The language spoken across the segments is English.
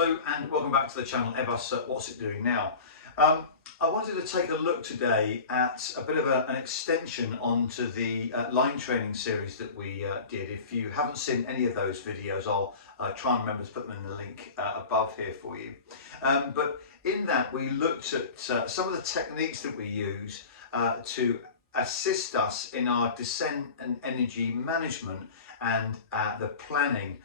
Hello and welcome back to the channel Airbus What's It Doing Now. I wanted to take a look today at a bit of an extension onto the line training series that we did. If you haven't seen any of those videos, I'll try and remember to put them in the link above here for you. But in that we looked at some of the techniques that we use to assist us in our descent and energy management and the planning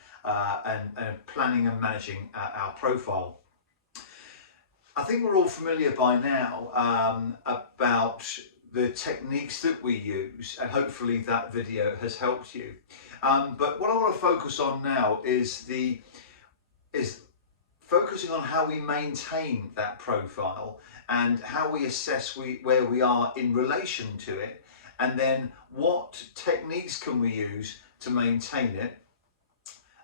planning and managing our profile. I think we're all familiar by now about the techniques that we use, and hopefully that video has helped you. But what I want to focus on now is focusing on how we maintain that profile and how we assess where we are in relation to it, and then what techniques can we use to maintain it.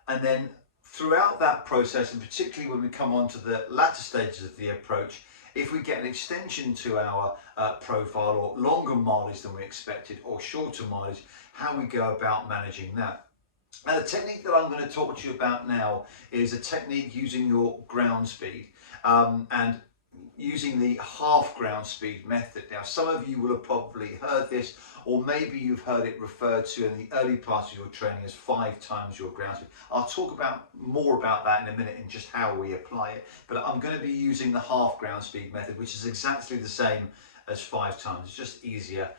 And then throughout that process, and particularly when we come on to the latter stages of the approach, if we get an extension to our profile or longer mileage than we expected or shorter mileage, how we go about managing that. And the technique that I'm going to talk to you about now is a technique using your ground speed and using the half ground speed method. Now, some of you will have probably heard this, or maybe you've heard it referred to in the early part of your training as 5 times your ground speed. I'll talk more about that in a minute and just how we apply it, but I'm going to be using the half ground speed method, which is exactly the same as 5 times. It's just easier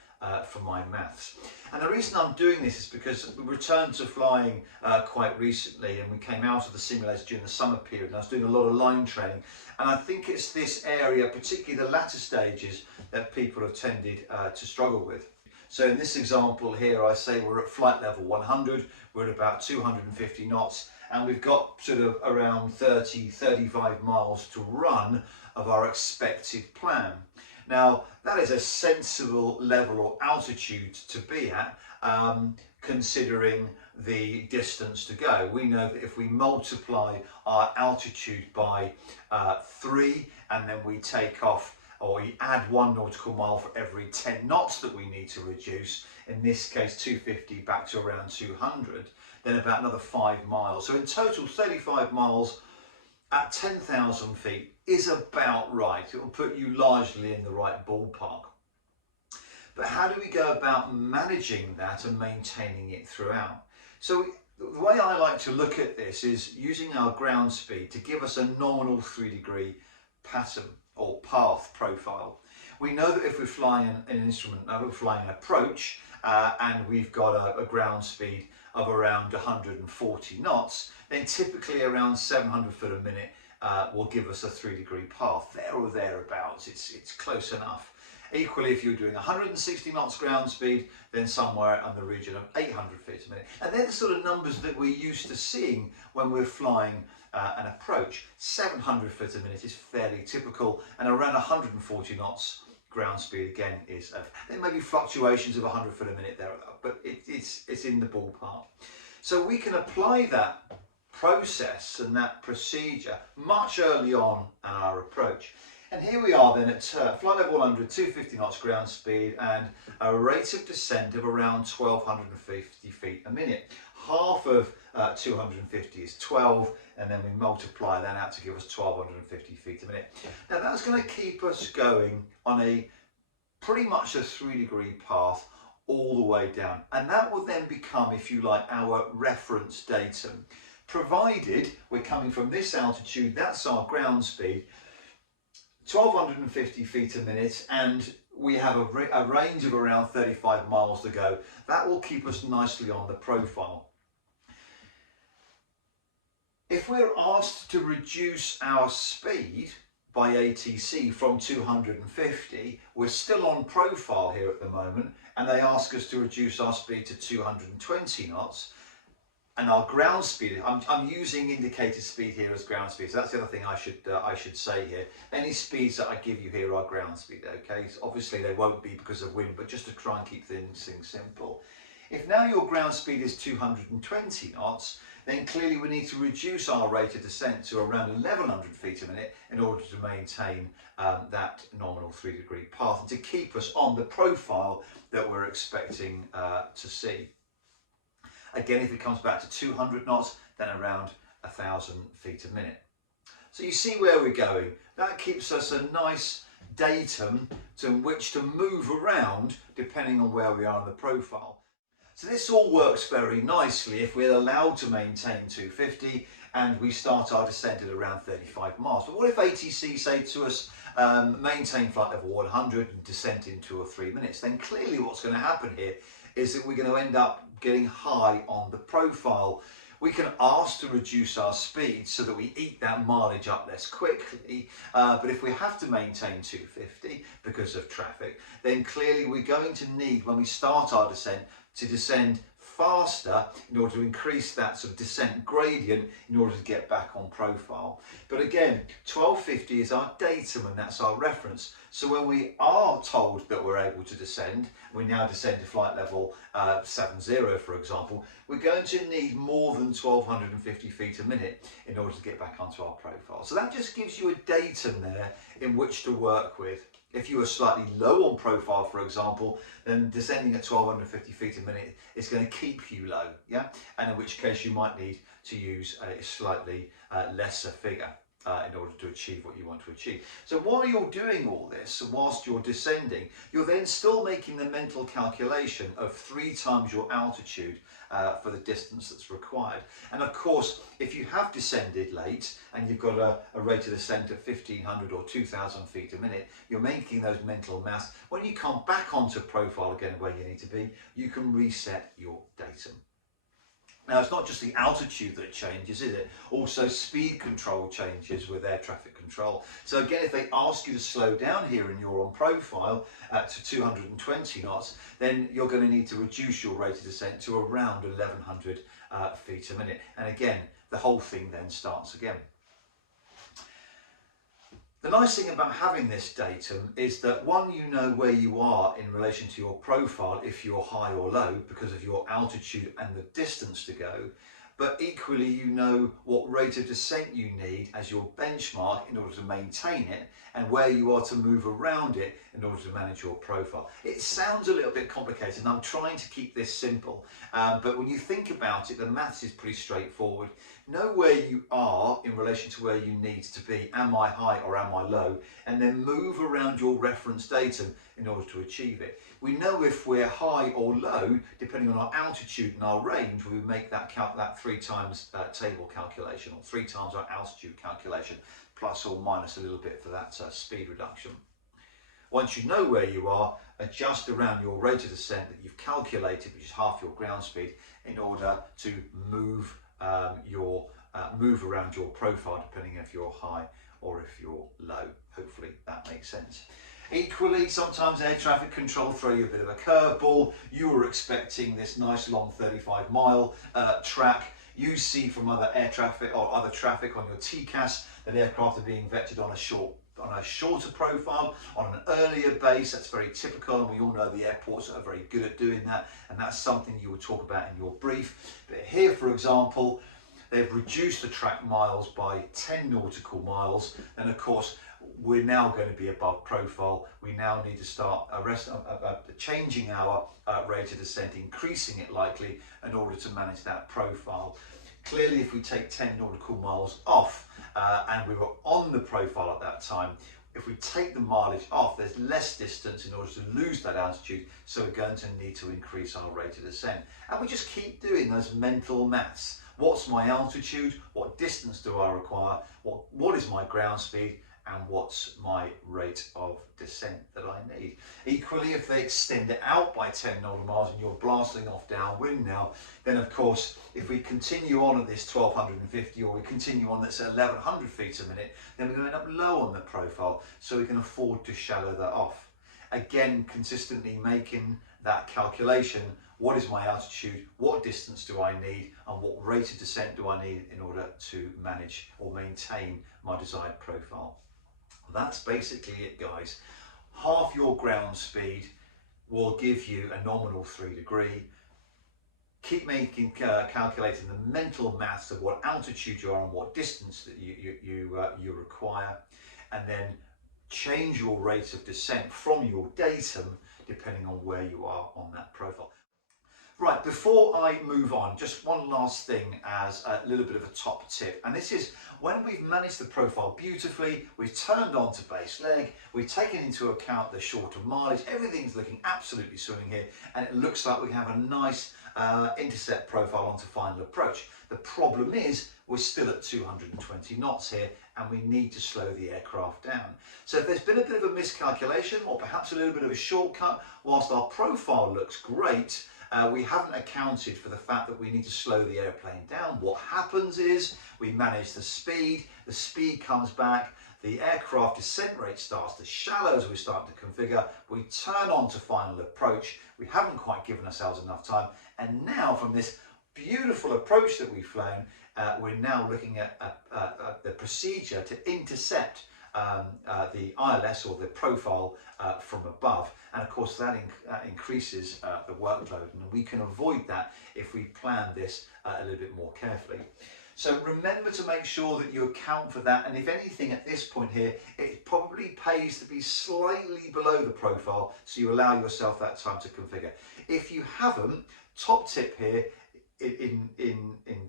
for my maths. And the reason I'm doing this is because we returned to flying quite recently, and we came out of the simulator during the summer period, and I was doing a lot of line training, and I think it's this area, particularly the latter stages, that people have tended to struggle with. So in this example here, I say we're at flight level 100, we're at about 250 knots, and we've got sort of around 35 miles to run of our expected plan. Now, that is a sensible level or altitude to be at, considering the distance to go. We know that if we multiply our altitude by 3, and then we take off, or you add 1 nautical mile for every 10 knots that we need to reduce, in this case 250 back to around 200, then about another 5 miles. So in total 35 miles at 10,000 feet is about right. It will put you largely in the right ballpark. But how do we go about managing that and maintaining it throughout? So the way I like to look at this is using our ground speed to give us a nominal 3-degree pattern or path profile. We know that if we're flying an instrument, we're flying an approach, and we've got a ground speed of around 140 knots, then typically around 700 foot a minute will give us a 3-degree path, there or thereabouts. It's close enough. Equally, if you're doing 160 knots ground speed, then somewhere in the region of 800 feet a minute. And they're the sort of numbers that we're used to seeing when we're flying an approach. 700 foot a minute is fairly typical, and around 140 knots ground speed again is, there may be fluctuations of 100 foot a minute there, but it's in the ballpark. So we can apply that process and that procedure much early on in our approach. And here we are then at flight level 100, 250 knots ground speed, and a rate of descent of around 1,250 feet a minute. Half of 250 is 12, and then we multiply that out to give us 1,250 feet a minute. Now that's going to keep us going on a pretty much a 3-degree path all the way down. And that will then become, if you like, our reference datum. Provided we're coming from this altitude, that's our ground speed, 1,250 feet a minute, and we have a range of around 35 miles to go. That will keep us nicely on the profile. If we're asked to reduce our speed by ATC from 250, we're still on profile here at the moment, and they ask us to reduce our speed to 220 knots. And our ground speed, I'm using indicated speed here as ground speed, so that's the other thing I should say here. Any speeds that I give you here are ground speed, okay? So obviously they won't be because of wind, but just to try and keep things simple. If now your ground speed is 220 knots, then clearly we need to reduce our rate of descent to around 1,100 feet a minute in order to maintain that nominal 3-degree path and to keep us on the profile that we're expecting to see. Again, if it comes back to 200 knots, then around 1,000 feet a minute. So you see where we're going. That keeps us a nice datum to which to move around depending on where we are in the profile. So this all works very nicely if we're allowed to maintain 250 and we start our descent at around 35 miles. But what if ATC say to us, maintain flight level 100 and descent in 2 or 3 minutes? Then clearly what's going to happen here is that we're going to end up getting high on the profile. We can ask to reduce our speed so that we eat that mileage up less quickly, but if we have to maintain 250 because of traffic, then clearly we're going to need, when we start our descent, to descend faster in order to increase that sort of descent gradient in order to get back on profile. But again, 1250 is our datum and that's our reference. So when we are told that we're able to descend, we now descend to flight level 70 for example, we're going to need more than 1250 feet a minute in order to get back onto our profile. So that just gives you a datum there in which to work with. If you are slightly low on profile, for example, then descending at 1250 feet a minute is going to keep you low, yeah? And in which case you might need to use a slightly lesser figure in order to achieve what you want to achieve. So while you're doing all this, whilst you're descending, you're then still making the mental calculation of 3 times your altitude for the distance that's required. And of course, if you have descended late and you've got a rate of descent of 1500 or 2000 feet a minute, you're making those mental maths. When you come back onto profile again where you need to be, you can reset your datum. Now, it's not just the altitude that changes, is it? Also, speed control changes with air traffic control. So again, if they ask you to slow down here and you're on profile to 220 knots, then you're going to need to reduce your rate of descent to around 1100 feet a minute. And again, the whole thing then starts again. The nice thing about having this datum is that one, you know where you are in relation to your profile if you're high or low because of your altitude and the distance to go, but equally you know what rate of descent you need as your benchmark in order to maintain it and where you are to move around it in order to manage your profile. It sounds a little bit complicated and I'm trying to keep this simple, but when you think about it, the maths is pretty straightforward. Know where you are in relation to where you need to be. Am I high or am I low? And then move around your reference datum in order to achieve it. We know if we're high or low, depending on our altitude and our range, we make that 3 times table calculation, or 3 times our altitude calculation, plus or minus a little bit for that speed reduction. Once you know where you are, adjust around your rate of descent that you've calculated, which is half your ground speed, in order to move move around your profile depending if you're high or if you're low. Hopefully that makes sense. Equally, sometimes air traffic control throw you a bit of a curveball. You were expecting this nice long 35-mile track. You see from other air traffic or other traffic on your TCAS that aircraft are being vetted on a shorter profile, on an earlier base. That's very typical, and we all know the airports are very good at doing that, and that's something you will talk about in your brief. But here, for example, they've reduced the track miles by 10 nautical miles, and of course we're now going to be above profile. We now need to start changing our rate of descent, increasing it likely in order to manage that profile. Clearly, if we take 10 nautical miles off and we were on the profile at that time, if we take the mileage off, there's less distance in order to lose that altitude, so we're going to need to increase our rate of descent. And we just keep doing those mental maths. What's my altitude? What distance do I require? What is my ground speed? And what's my rate of descent that I need? Equally, if they extend it out by 10 nautical miles and you're blasting off downwind now, then of course, if we continue on at this 1250 or we continue on that's 1100 feet a minute, then we're going up low on the profile, so we can afford to shallow that off. Again, consistently making that calculation. What is my altitude? What distance do I need? And what rate of descent do I need in order to manage or maintain my desired profile? That's basically it, guys. Half your ground speed will give you a nominal 3 degree. Keep calculating the mental maths of what altitude you are and what distance that you require, and then change your rate of descent from your datum depending on where you are on that profile. Right, Now, before I move on, just one last thing as a little bit of a top tip, and this is when we've managed the profile beautifully, we've turned on to base leg, we've taken into account the shorter mileage, everything's looking absolutely swimming here, and it looks like we have a nice intercept profile onto final approach. The problem is we're still at 220 knots here, and we need to slow the aircraft down. So if there's been a bit of a miscalculation, or perhaps a little bit of a shortcut, whilst our profile looks great, we haven't accounted for the fact that we need to slow the airplane down. What happens is we manage the speed comes back, the aircraft descent rate starts to shallow as we start to configure, we turn on to final approach, we haven't quite given ourselves enough time, and now from this beautiful approach that we've flown, we're now looking at the procedure to intercept the ILS or the profile from above, and of course that increases the workload, and we can avoid that if we plan this a little bit more carefully. So remember to make sure that you account for that, and if anything at this point here, it probably pays to be slightly below the profile so you allow yourself that time to configure. If you haven't, top tip here, in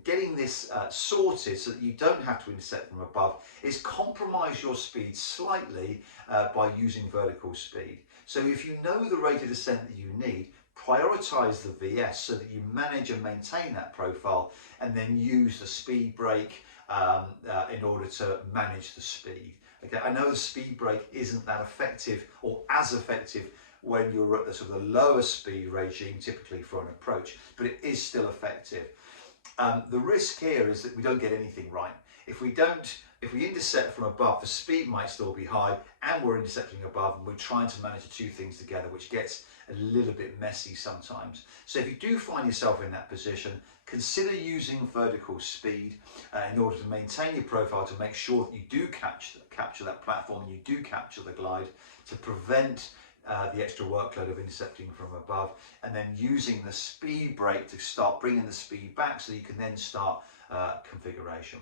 getting this sorted so that you don't have to intercept from above, is compromise your speed slightly by using vertical speed. So if you know the rate of descent that you need, prioritize the VS so that you manage and maintain that profile, and then use the speed brake in order to manage the speed. Okay, I know the speed brake isn't that effective or as effective when you're at the sort of the lower speed regime, typically for an approach, but it is still effective. The risk here is that we don't get anything right. If we intercept from above, the speed might still be high, and we're intercepting above, and we're trying to manage the two things together, which gets a little bit messy sometimes. So if you do find yourself in that position, consider using vertical speed in order to maintain your profile, to make sure that you do capture that platform and you do capture the glide, to prevent the extra workload of intercepting from above, and then using the speed brake to start bringing the speed back so you can then start configuration.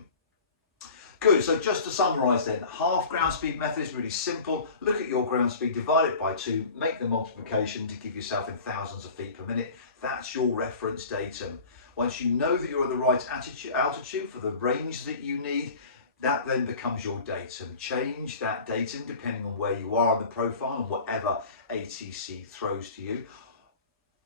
Good, so just to summarise then, half ground speed method is really simple. Look at your ground speed, divide it by 2, make the multiplication to give yourself in thousands of feet per minute. That's your reference datum. Once you know that you're at the right altitude for the range that you need, that then becomes your datum. Change that datum depending on where you are on the profile and whatever ATC throws to you.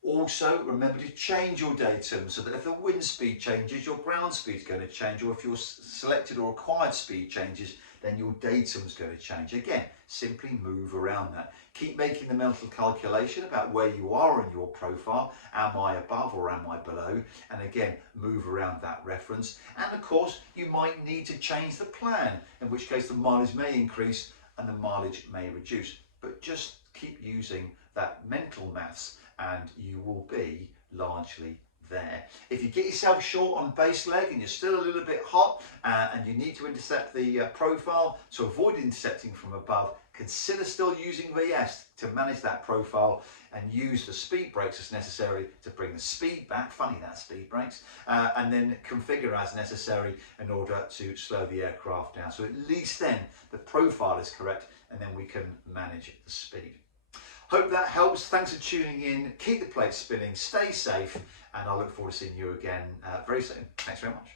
Also, remember to change your datum so that if the wind speed changes, your ground speed is going to change, or if your selected or acquired speed changes, then your datum is going to change. Again, simply move around that. Keep making the mental calculation about where you are in your profile. Am I above or am I below? And again, move around that reference. And of course, you might need to change the plan, in which case the mileage may increase and the mileage may reduce. But just keep using that mental maths and you will be largely there. If you get yourself short on base leg and you're still a little bit hot and you need to intercept the profile, to avoid intercepting from above, consider still using VS to manage that profile and use the speed brakes as necessary to bring the speed back, funny that, speed brakes, and then configure as necessary in order to slow the aircraft down. So at least then the profile is correct and then we can manage the speed. Hope that helps. Thanks for tuning in. Keep the plates spinning, stay safe, and I look forward to seeing you again very soon. Thanks very much.